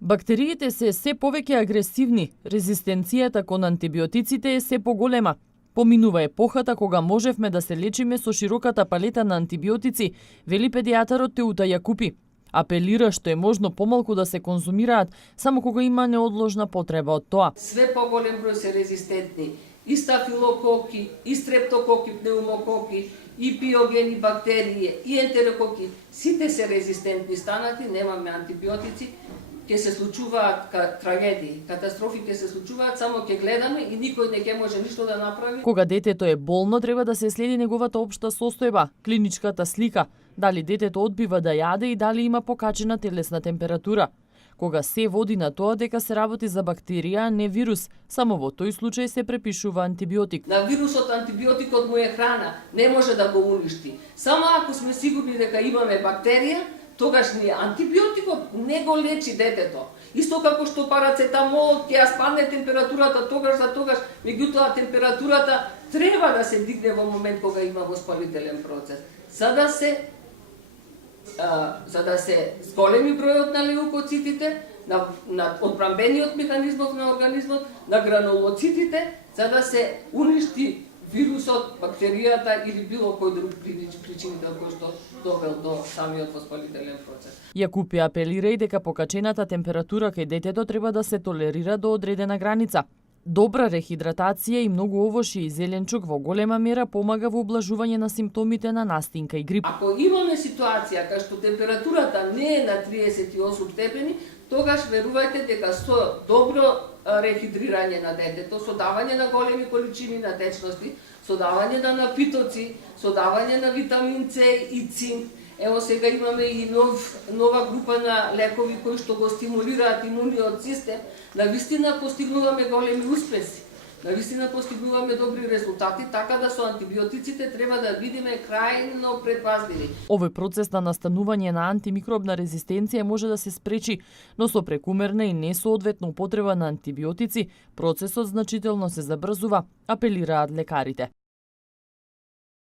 Бактериите се повеќе агресивни, резистенцијата кон антибиотиците е се поголема. Поминува епохата кога можевме да се лечиме со широката палета на антибиотици, вели педијатарот Теута Јакупи. Апелира што е можно помалку да се конзумираат само кога има неодложна потреба од тоа. Све поголем број се резистентни и стафилококи, и стрептококи, пнеумококи, и пиогени бактерии, и ентерококи. Сите се резистентни станати, немаме антибиотици, ќе се случуваат трагедии, катастрофи ќе се случуваат, само ќе гледаме и никој не ќе може ништо да направи. Кога детето е болно, треба да се следи неговата општа состојба, клиничката слика, дали детето одбива да јаде и дали има покачена телесна температура. Кога се води на тоа дека се работи за бактерија, а не вирус, само во тој случај се препишува антибиотик. На вирусот антибиотикот му е храна, не може да го уништи. Само ако сме сигурни дека имаме бактерија, тогаш ни антибиотикот не го лечи детето. Исто како што парацетамолот ќе ја спадне температурата тогаш за тогаш, меѓутоа температурата треба да се дигне во момент кога има воспалителен процес. За да се зголеми бројот на леукоцитите, на одбранбениот механизмов на организмот, на гранулоцитите, за да се уништи вирусот, бактеријата или било кој друг причините кој што довел до самиот воспалителен процес. Јакупи апелира и дека покачената температура кај детето треба да се толерира до одредена граница. Добра рехидратација и многу овошје и зеленчук во голема мера помага во облажување на симптомите на настинка и грип. Ако имаме ситуација кај што температурата не е на 38 степени, тогаш верувајте дека со добро рехидрирање на детето, со давање на големи количини на течности, со давање на напитоци, со давање на витамин С и цинк. Ево сега имаме и нова група на лекови кои што го стимулираат имуниот систем, навистина постигнуваме големи успеси. Навистина постигнуваме добри резултати, така да со антибиотиците треба да бидеме крајно предпазливи. Овој процес на настанување на антимикробна резистенција може да се спречи, но со прекумерна и несоодветна употреба на антибиотици, процесот значително се забрзува, апелираат лекарите.